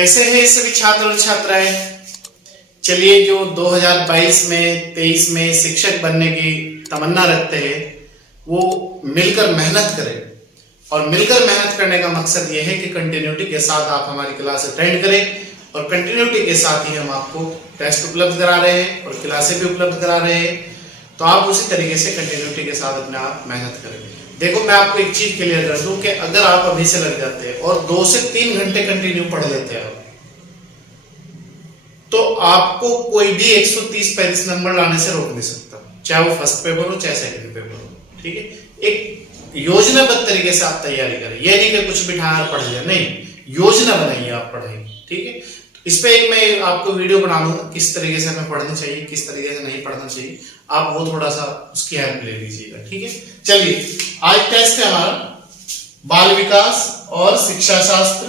कैसे हैं सभी छात्र और छात्राएं। चलिए, जो 2022 में 23 में शिक्षक बनने की तमन्ना रखते हैं वो मिलकर मेहनत करें। और मिलकर मेहनत करने का मकसद ये है कि कंटिन्यूटी के साथ आप हमारी क्लास अटेंड करें और कंटिन्यूटी के साथ ही हम आपको टेस्ट उपलब्ध करा रहे हैं और क्लासें भी उपलब्ध करा रहे हैं। तो आप उसी तरीके से कंटिन्यूटी के साथ अपने आप मेहनत करें। देखो, मैं आपको एक चीज क्लियर कर दूं कि अगर आप अभी से लग जाते हैं और 2 से 3 घंटे कंटिन्यू पढ़ लेते हैं तो आपको कोई भी 130-35 नंबर लाने से रोक नहीं सकता, चाहे वो फर्स्ट पेपर हो चाहे सेकंड पेपर हो। ठीक है, एक योजनाबद्ध तरीके से आप तैयारी करें। ये नहीं कि कुछ बिठा पढ़ लिया, नहीं, योजना बनाइए आप पढ़ाई। ठीक है, इस पे एक मैं आपको वीडियो बना दूंगा किस तरीके से हमें पढ़ना चाहिए, किस तरीके से नहीं पढ़ना चाहिए। आप वो थोड़ा सा उसकी हेल्प ले लीजिएगा। ठीक है, चलिए, आज टेस्ट है हमारा बाल विकास और शिक्षा शास्त्र।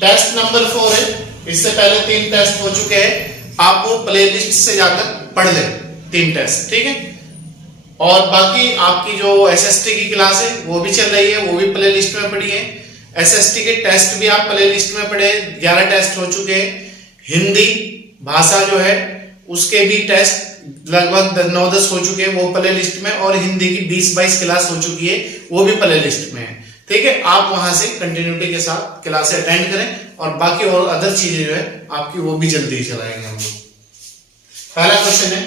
टेस्ट नंबर 4 है। इससे पहले 3 टेस्ट हो चुके हैं, आप वो प्लेलिस्ट से जाकर पढ़ लें 3 टेस्ट। ठीक है, और बाकी आपकी जो एसएसटी की क्लास है वो भी चल रही है, वो भी प्लेलिस्ट में पड़ी है। एसएसटी के टेस्ट भी आप प्लेलिस्ट में पढ़े, 11 टेस्ट हो चुके हैं। हिंदी भाषा जो है उसके भी टेस्ट लगभग 9-10 हो चुके हैं, वो प्ले लिस्ट में। और हिंदी की 20-22 क्लास हो चुकी है, वो भी प्ले लिस्ट में है। ठीक है, आप वहां से कंटिन्यूटी के साथ क्लास अटेंड करें और बाकी और अदर चीजें जो है आपकी वो भी जल्दी ही चलाएंगे हम लोग। पहला क्वेश्चन है,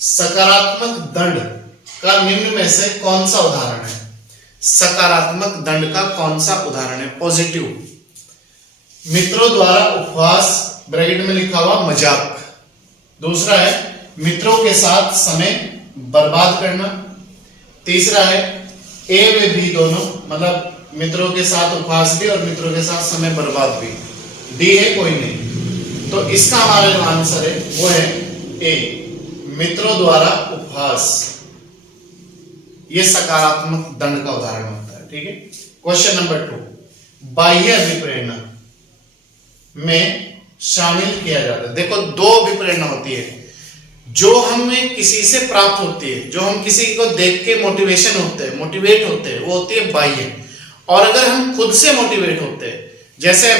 सकारात्मक दंड का निम्न में से कौन सा उदाहरण है? सकारात्मक दंड का कौन सा उदाहरण है? पॉजिटिव, मित्रों द्वारा उपहास ब्रैकेट में लिखा हुआ मजाक। दूसरा है मित्रों के साथ समय बर्बाद करना। तीसरा है ए व बी दोनों, मतलब मित्रों के साथ उपहास भी और मित्रों के साथ समय बर्बाद भी। डी है कोई नहीं। तो इसका हमारा जो आंसर है वो है ए, मित्रों द्वारा उपहास। ये सकारात्मक दंड का उदाहरण होता है। ठीक है, क्वेश्चन नंबर 2, बाह्य अभिप्रेरणा में शामिल किया जाता है। देखो, 2 अभिप्रेरणा होती है, जो हमें किसी से प्राप्त होती है, जो हम किसी को देख के मोटिवेशन होते हैं, मोटिवेट होते हैं, वो होती है बाह्य। और अगर हम खुद से मोटिवेट होते हैं, जैसे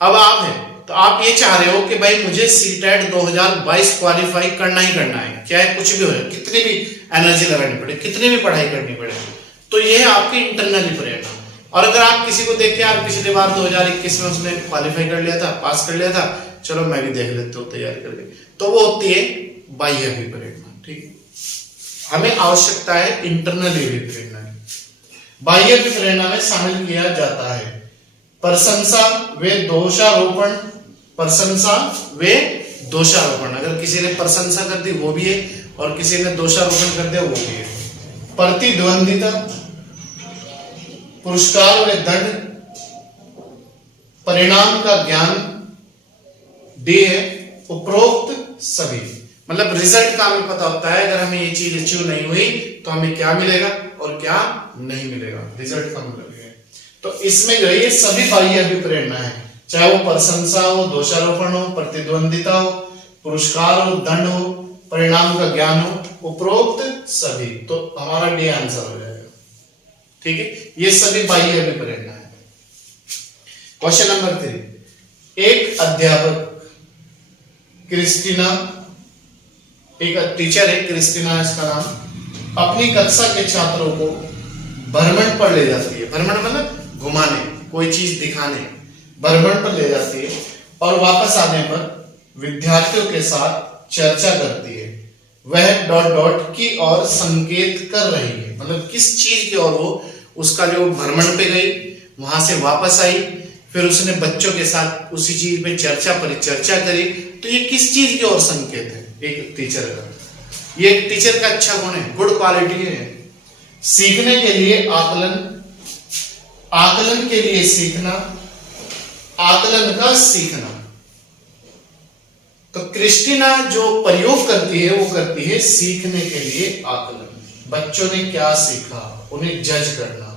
अब आप हैं तो आप ये चाह रहे हो कि भाई मुझे सीटेट 2022 क्वालिफाई करना ही करना है, चाहे कुछ भी हो, कितनी भी एनर्जी लगानी पड़े, कितनी भी पढ़ाई करनी पड़े, तो ये है आपकी इंटरनल प्रेरणा। और अगर आप किसी को देख के आप पिछली बार 2021 में उसने क्वालिफाई कर लिया था, पास कर लिया था, चलो मैं भी देख लेता हूँ तैयारी करके, तो वो होती है बाह्य अभिप्रेरणा। ठीक है, हमें आवश्यकता है इंटरनल अभिप्रेरणा। बाह्य अभिप्रेरणा में शामिल किया जाता है प्रशंसा व दोषारोपण। प्रशंसा व दोषारोपण, अगर किसी ने प्रशंसा कर दी वो भी है और किसी ने दोषारोपण कर दिया वो भी है। प्रतिद्वंदिता, पुरस्कार व दंड, परिणाम का ज्ञान। डी है उपरोक्त सभी, मतलब रिजल्ट का हमें पता होता है, अगर हमें ये चीज अचीव नहीं हुई तो हमें क्या मिलेगा और क्या नहीं मिलेगा, रिजल्ट का मतलब है। तो इसमें जो है ये सभी बाह्य अभिप्रेरणा है, चाहे वो प्रशंसा हो, दोषारोपण हो, प्रतिद्वंदिता हो, पुरस्कार हो, दंड हो, परिणाम का ज्ञान हो, उपरोक्त सभी। तो हमारा डी आंसर हो जाएगा। ठीक है, ये सभी बाह्य अभिप्रेरणा है। क्वेश्चन नंबर 3, एक अध्यापक क्रिस्टीना, एक टीचर है क्रिस्टीना इसका नाम, अपनी कक्षा के छात्रों को भ्रमण पर ले जाती है। भ्रमण मतलब घुमाने, कोई चीज दिखाने, भ्रमण पर ले जाती है और वापस आने पर विद्यार्थियों के साथ चर्चा करती है। वह डॉट डॉट की ओर संकेत कर रही है, मतलब किस चीज की ओर वो, उसका जो भ्रमण पे गई, वहां से वापस आई, फिर उसने बच्चों के साथ उसी चीज पे परिचर्चा करी, तो ये किस चीज की ओर संकेत है? एक टीचर का, ये एक टीचर का अच्छा गुण है, गुड क्वालिटी है। सीखने के लिए आकलन, आकलन के लिए सीखना, आकलन का सीखना। तो क्रिस्टीना जो प्रयोग करती है वो करती है सीखने के लिए आकलन। बच्चों ने क्या सीखा, उन्हें जज करना,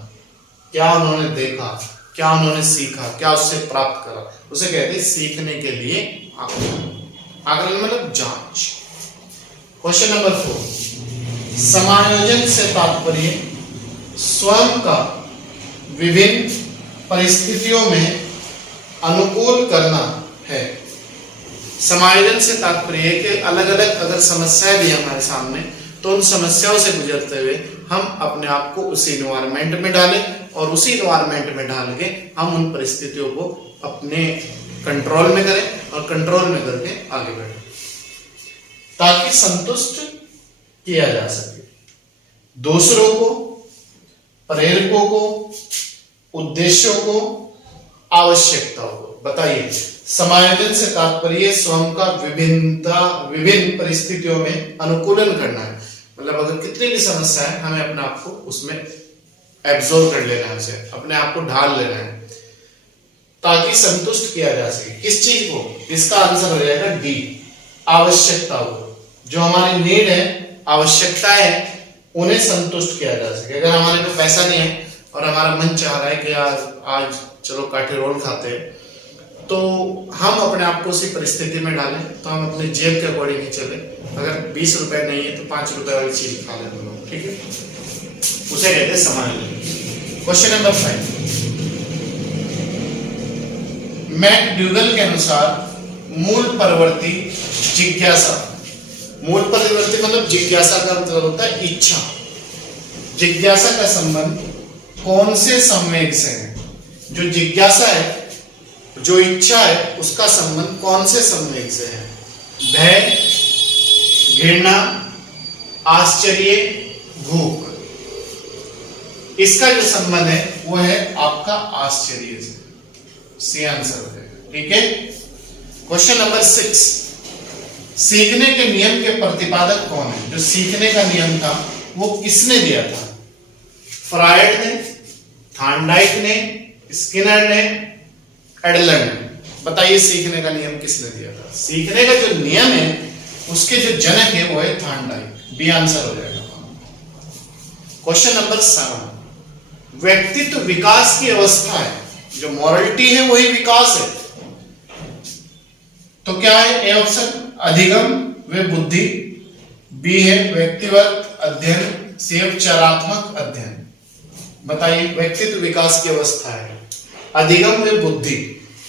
क्या उन्होंने देखा, क्या उन्होंने सीखा, क्या उससे प्राप्त करा, उसे कहते हैं सीखने के लिए आकलन। आकलन मतलब जांच। क्वेश्चन नंबर 4, समायोजन से तात्पर्य स्वयं का विभिन्न परिस्थितियों में अनुकूल करना है। समायोजन से तात्पर्य है कि अलग अलग अगर समस्याएं भी हमारे सामने, तो उन समस्याओं से गुजरते हुए हम अपने आप को उसी इन्वायरमेंट में डालें और उसी इन्वायरमेंट में डाल के हम उन परिस्थितियों को अपने कंट्रोल में करें और कंट्रोल में करके आगे बढ़ें, ताकि संतुष्ट किया जा सके दूसरों को, प्रेरकों को, उद्देश्यों को, आवश्यकताओं को। बताइए, समायोजन से तात्पर्य स्वयं का विभिन्न परिस्थितियों में अनुकूलन करना है। मतलब अगर कितनी भी समस्या है, हमें अपने आप को उसमें एब्जॉर्ब कर लेना है, उसे अपने आप को ढाल लेना है, ताकि संतुष्ट किया जा सके। किस चीज को? इसका आंसर हो जाएगा डी, आवश्यकता को। जो हमारी नीड है, आवश्यकता है, उन्हें संतुष्ट किया जा सके। अगर हमारे पास पैसा नहीं है और हमारा मन चाह रहा है कि आज चलो काठी रोल खाते हैं, तो हम अपने आप को उसी परिस्थिति में डालें, तो हम अपने जेब के अकॉर्डिंग ही चले। अगर 20 रुपए नहीं है तो 5 रुपए वाली चीज खा लें हम लोग, ठीक है? उसे कहते हैं समायोजन। क्वेश्चन नंबर 5, मैकडूगल के अनुसार मूल प्रवृत्ति जिज्ञासा। मूल प्रवृत्ति मतलब जिज्ञासा का मतलब होता है इच्छा। जिज्ञासा का संबंध कौन से संवेग से है? जो जिज्ञासा है, जो इच्छा है, उसका संबंध कौन से संवेग से है? भय, घृणा, आश्चर्य, भूख। इसका जो संबंध है वो है आपका आश्चर्य से। सी आंसर हो जाएगा, ठीक है? क्वेश्चन नंबर 6, सीखने के नियम के प्रतिपादक कौन है? जो सीखने का नियम था वो किसने दिया था? फ्रायड ने, थॉर्नडाइक ने, स्किनर ने, एडलर ने। बताइए सीखने का नियम किसने दिया था? सीखने का जो नियम है उसके जो जनक है वो है थॉर्नडाइक। बी आंसर हो जाएगा। क्वेश्चन नंबर 7, व्यक्तित्व विकास की अवस्था है। जो मॉरलिटी है वही विकास है, तो क्या है? ए ऑप्शन, अधिगम व बुद्धि। बी है व्यक्तिगत अध्ययन। सी उपचारात्मक अध्ययन। बताइए, व्यक्तित्व विकास की अवस्था है, अधिगम व बुद्धि।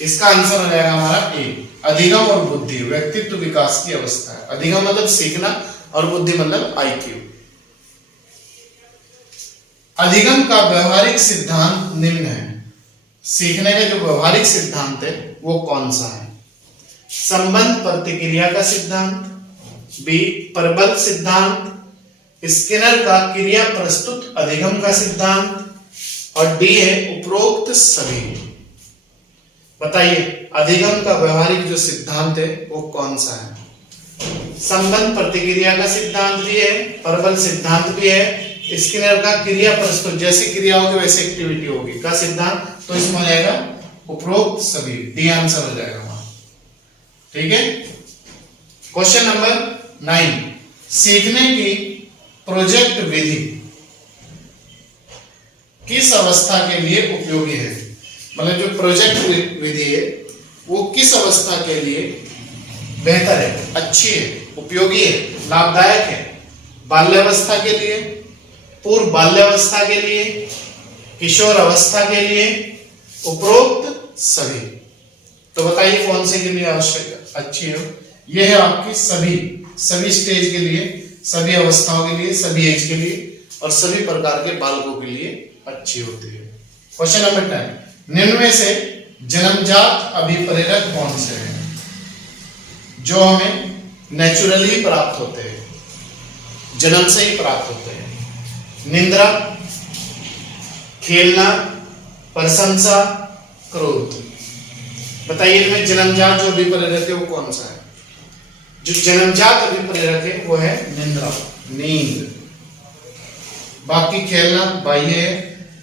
इसका आंसर हो जाएगा हमारा ए, अधिगम और बुद्धि व्यक्तित्व विकास की अवस्था है। अधिगम मतलब सीखना और बुद्धि मतलब आईक्यू। अधिगम का व्यवहारिक सिद्धांत निम्न है। सीखने का जो व्यवहारिक सिद्धांत है वो कौन सा है? संबंध प्रतिक्रिया का सिद्धांत, बी प्रबल सिद्धांत, स्किनर का क्रिया प्रस्तुत अधिगम का सिद्धांत, और डी है उपरोक्त सभी। बताइए, अधिगम का व्यवहारिक जो सिद्धांत है वो कौन सा है? संबंध प्रतिक्रिया का सिद्धांत भी है, प्रबल सिद्धांत भी है, स्किनर का क्रिया प्रस्तुत, जैसी क्रिया होगी वैसी एक्टिविटी होगी का सिद्धांत, तो इसमें हो जाएगा उपरोक्त सभी। डी आंसर हो जाएगा वहां, ठीक है? क्वेश्चन नंबर 9, सीखने की प्रोजेक्ट विधि किस अवस्था के लिए उपयोगी है? मतलब जो प्रोजेक्ट विधि है वो किस अवस्था के लिए बेहतर है, अच्छी है, उपयोगी है, लाभदायक है? बाल्यावस्था के लिए, पूर्व बाल्यावस्था के लिए, किशोर अवस्था के लिए, उपरोक्त सभी। तो बताइए कौन से के लिए आवश्यक अच्छी है? यह है आपकी सभी स्टेज के लिए, सभी अवस्थाओं के लिए, सभी एज के लिए और सभी प्रकार के बालकों के लिए अच्छी होती है। क्वेश्चन नंबर 10, निम्न में से जन्मजात अभिप्रेरक कौन से हैं जो हमें नेचुरली प्राप्त होते हैं, जन्म से ही प्राप्त होते हैं? निंद्रा, खेलना, प्रशंसा, क्रोध। बताइए इनमें जन्मजात जो अभिप्रेरक है वो कौन सा है? जो जन्मजात अभिप्रेरक है वो है निंद्रा, नींद। बाकी खेलना बाह्य है,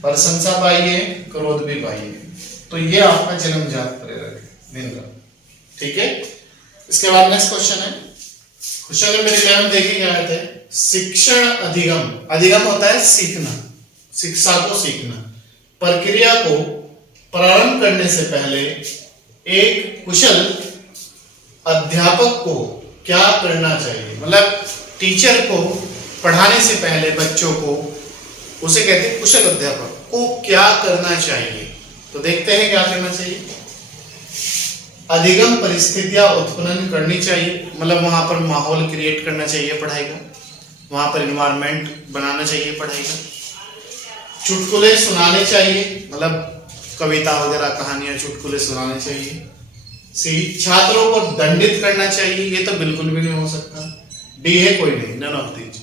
प्रशंसा बाह्य है, क्रोध भी बाह्य है। तो ये आपका जन्मजात प्रेरक है, निंद्रा, ठीक है? इसके बाद नेक्स्ट क्वेश्चन है, क्वेश्चन नंबर 11 देखिए क्या कहते हैं? शिक्षण अधिगम। अधिगम होता है सीखना, शिक्षा को सीखना। प्रक्रिया को प्रारंभ करने से पहले एक कुशल अध्यापक को क्या करना चाहिए? मतलब टीचर को पढ़ाने से पहले बच्चों को, उसे कहते हैं कुशल अध्यापक को क्या करना चाहिए? तो देखते हैं क्या करना चाहिए। अधिगम परिस्थितियां उत्पन्न करनी चाहिए, मतलब वहां पर माहौल क्रिएट करना चाहिए पढ़ाई का, वहां पर इन्वायरमेंट बनाना चाहिए पढ़ाई का। चुटकुले सुनाने चाहिए, मतलब कविता वगैरह कहानियां चुटकुले सुनाने चाहिए। सी, छात्रों को दंडित करना चाहिए, ये तो बिल्कुल भी नहीं हो सकता। डी है कोई नहीं, नन ऑफ दीज।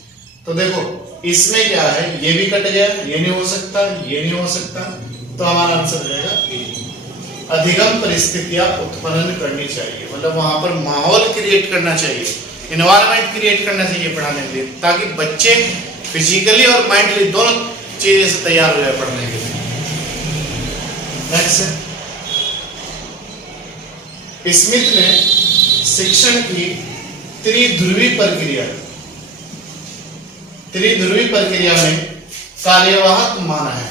तो देखो इसमें क्या है, ये भी कट गया, ये नहीं हो सकता, ये नहीं हो सकता, तो हमारा आंसर हो जाएगा ए। अधिगम परिस्थितियां उत्पन्न करनी चाहिए, मतलब वहां पर माहौल क्रिएट करना चाहिए, इन्वायरमेंट क्रिएट करना चाहिए पढ़ाने के लिए, ताकि बच्चे फिजिकली और मेंटली दोनों चीजें से तैयार हो जाए पढ़ने के लिए। नेक्स्ट, स्मिथ ने शिक्षण की त्रिध्रुवी प्रक्रिया में कार्यवाहक माना है।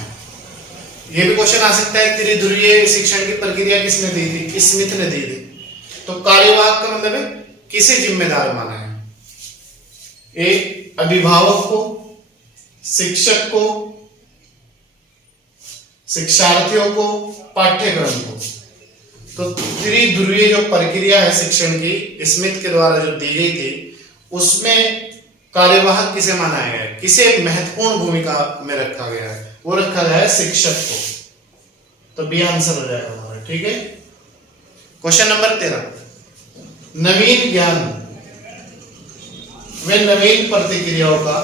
यह भी क्वेश्चन आ सकता है, त्रिध्रुवीय शिक्षण की प्रक्रिया किसने दी थी? स्मिथ ने दी थी। तो कार्यवाहक का मतलब है किसे जिम्मेदार माना है? ए, अभिभावक को, शिक्षक को, शिक्षार्थियों को, पाठ्यक्रम को। तो त्रिध्रुवीय जो प्रक्रिया है शिक्षण की, स्मिथ के द्वारा जो दी गई थी, उसमें कार्यवाहक किसे माना गया है, किसे महत्वपूर्ण भूमिका में रखा गया है? वो रखा गया है शिक्षक को। तो बी आंसर हो जाएगा हमारा। ठीक है। क्वेश्चन नंबर 13, नवीन ज्ञान व नवीन प्रतिक्रियाओं का,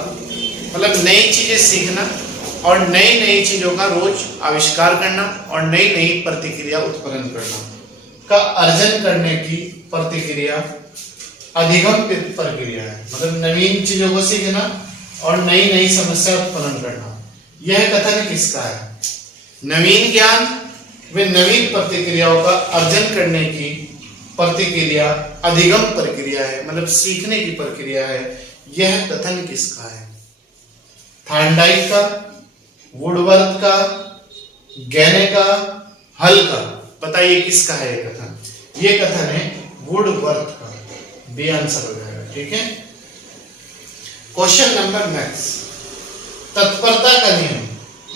मतलब नई चीजें सीखना और नई नई चीजों का रोज आविष्कार करना और नई नई प्रतिक्रिया उत्पन्न करना का अर्जन करने की प्रतिक्रिया अधिगम प्रक्रिया है। मतलब नवीन चीजों को सीखना और नई नई समस्या उत्पन्न करना। यह कथन किसका है? नवीन ज्ञान व नवीन प्रतिक्रियाओं का अर्जन करने की प्रतिक्रिया अधिगम प्रक्रिया है, मतलब सीखने की प्रक्रिया है। यह कथन किसका है? थॉर्नडाइक का, वुडवर्थ का, गैने का, हल का? बताइए किसका है ये कथन? ये कथन है वुडवर्थ का। बी आंसर हो जाएगा। ठीक है। क्वेश्चन नंबर नेक्स्ट, तत्परता का नियम,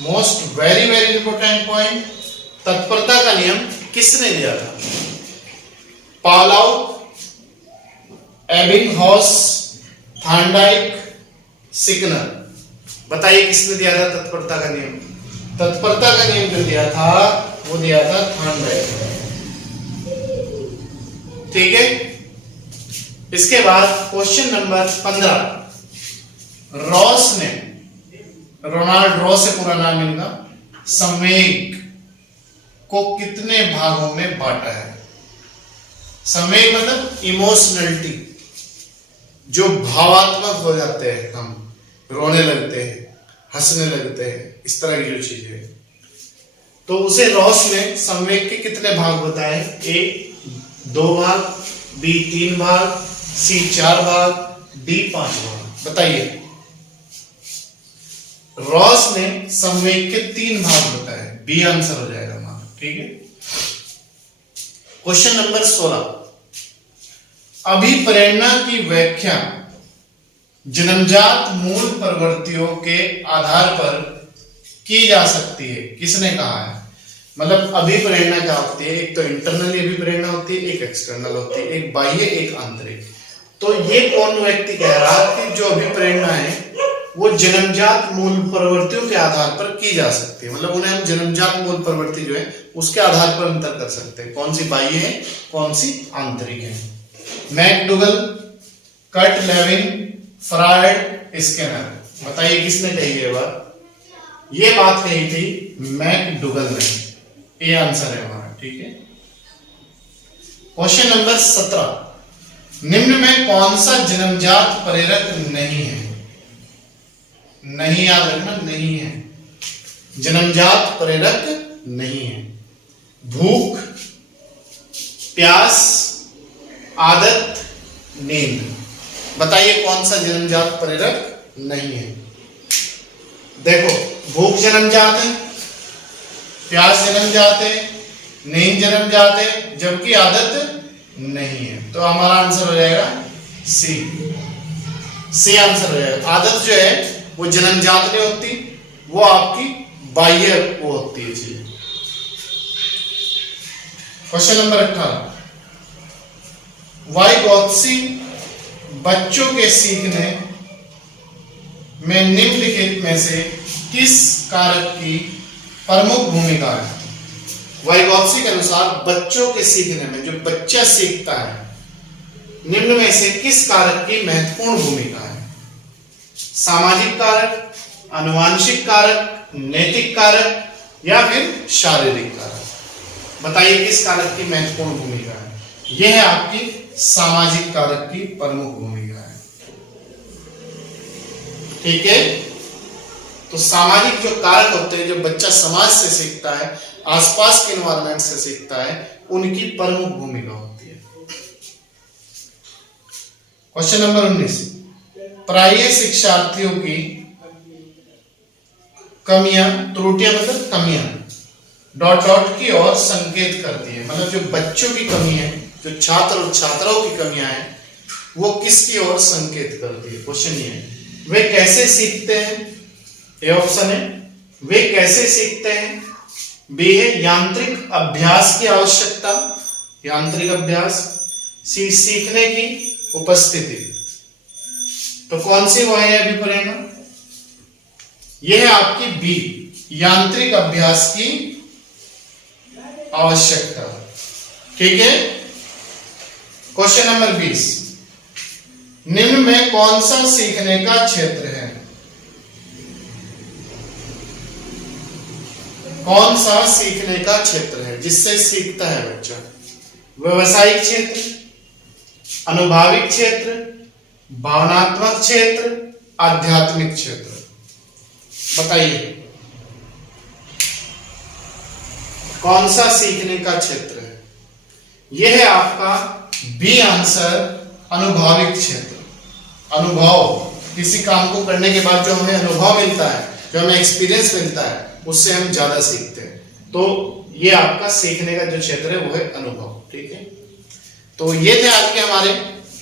most very very important point. तत्परता का नियम किसने दिया था? Pavlov, Ebbinghaus, Thorndike, signal? बताइए किसने दिया था तत्परता का नियम? तत्परता का नियम जो दिया था वो दिया था थॉर्नडाइक। ठीक है। इसके बाद क्वेश्चन नंबर 15, रॉस ने, रोनाल्ड रॉस से पूरा नाम इनका, संवेग को कितने भागों में बांटा है? संवेग मतलब इमोशनलिटी, जो भावात्मक हो जाते हैं, हम रोने लगते हैं, हंसने लगते हैं, इस तरह की जो चीजें है, तो उसे रॉस ने संवेग के कितने भाग बताए? ए 2 भाग, बी 3 भाग, सी 4 भाग, डी 5 भाग। बताइए। रॉस ने संवेग के 3 भाग बताए। बी आंसर हो जाएगा हमारा। ठीक है। क्वेश्चन नंबर 16, अभिप्रेरणा की व्याख्या जन्मजात मूल प्रवृत्तियों के आधार पर की जा सकती है। किसने कहा है? मतलब अभिप्रेरणा क्या होती है? एक तो इंटरनली अभिप्रेरणा होती है, एक एक्सटर्नल होती है, एक बाह्य, एक आंतरिक। तो ये कौन व्यक्ति कह रहा है कि जो अभिप्रेरणा है वो जन्मजात मूल प्रवृत्तियों के आधार पर की जा सकती है? मतलब उन्हें हम जन्मजात मूल प्रवृत्ति जो है उसके आधार पर अंतर कर सकते हैं, कौन सी बाह्य है, कौन सी आंतरिक है। McDougall, Kurt Lewin, Freud, Skinner? बताइए किसने कही ये बात? ये बात कही थी मैकडूगल ने। ये आंसर है हमारा। ठीक है। क्वेश्चन नंबर 17, निम्न में कौन सा जन्मजात प्रेरक नहीं है? नहीं, याद रखना, नहीं है, जन्मजात प्रेरक नहीं है। भूख, प्यास, आदत, नींद? बताइए कौन सा जन्मजात प्रेरक नहीं है? देखो, भूख जन्मजात है, प्यास जन्मजात है, नींद जन्मजात है, जबकि आदत नहीं है। तो हमारा आंसर हो जाएगा सी। सी आंसर हो जाएगा। आदत जो है वो जन्मजात नहीं होती, वो आपकी बाह्य वो होती है चीज। क्वेश्चन नंबर 18, वाइगॉत्सी बच्चों के सीखने में निम्नलिखित में से किस कारक की प्रमुख भूमिका है? वाइगॉत्सी के अनुसार बच्चों के सीखने में, जो बच्चा सीखता है, निम्न में से किस कारक की महत्वपूर्ण भूमिका है? सामाजिक कारक, आनुवंशिक कारक, नैतिक कारक या फिर शारीरिक कारक? बताइए किस कारक की महत्वपूर्ण भूमिका है? यह है आपकी सामाजिक कारक की प्रमुख भूमिका है। ठीक है, तो सामाजिक जो कारक होते हैं, जो बच्चा समाज से सीखता है, आसपास के एनवायरनमेंट से सीखता है, उनकी प्रमुख भूमिका होती है। क्वेश्चन नंबर 19, प्रायः शिक्षार्थियों की कमियां, त्रुटियां मतलब कमियां डॉट डॉट की ओर संकेत करती है। मतलब जो बच्चों की कमी है, जो छात्र और छात्राओं की कमियां हैं, वो किसकी ओर संकेत करती है? क्वेश्चन ये है, वे कैसे सीखते हैं? ए ऑप्शन है वे कैसे सीखते हैं। बी है यांत्रिक अभ्यास की आवश्यकता, यांत्रिक अभ्यास। सी सीखने की उपस्थिति। तो कौन सी वो है अभी पढ़ेगा? यह है आपकी बी, यांत्रिक अभ्यास की आवश्यकता। ठीक है, क्वेश्चन नंबर 20, निम्न में कौन सा सीखने का क्षेत्र है? कौन सा सीखने का क्षेत्र है जिससे सीखता है बच्चा? व्यवसायिक क्षेत्र, अनुभविक क्षेत्र, भावनात्मक क्षेत्र, आध्यात्मिक क्षेत्र? बताइए कौन सा सीखने का क्षेत्र है? यह है आपका बी आंसर, अनुभविक क्षेत्र। अनुभव, किसी काम को करने के बाद जो हमें अनुभव मिलता है, जो हमें एक्सपीरियंस मिलता है, उससे हम ज्यादा सीखते हैं। तो ये आपका सीखने का जो क्षेत्र है वो है अनुभव। ठीक है, तो ये थे आज के हमारे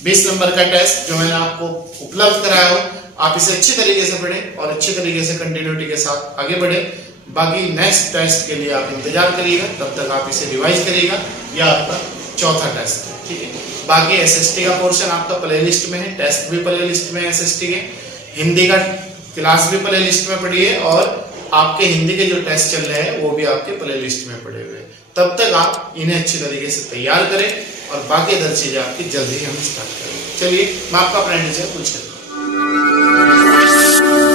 20 नंबर का टेस्ट जो मैंने आपको उपलब्ध कराया हो। आप इसे अच्छी तरीके से पढ़ें और अच्छे तरीके से कंटिन्यूटी के साथ आगे बढ़े। बाकी नेक्स्ट टेस्ट के लिए आप इंतजार करिएगा, तब तक आप इसे रिवाइज करिएगा। यह आपका चौथा टेस्ट है। ठीक है, बाकी एसएसटी का पोर्शन आपका प्ले लिस्ट में है, टेस्ट भी प्ले लिस्ट में है एसएसटी के, हिंदी का क्लास भी प्ले लिस्ट में पढ़िए और आपके हिंदी के जो टेस्ट चल रहे हैं वो भी आपके प्ले लिस्ट में पड़े हुए हैं। तब तक आप इन्हें अच्छी तरीके से तैयार करें और बाकी अदर चीजें आपकी जल्दी ही हम स्टार्ट करेंगे। चलिए मैं आपका अपना टीचर पूछ लेता हूँ।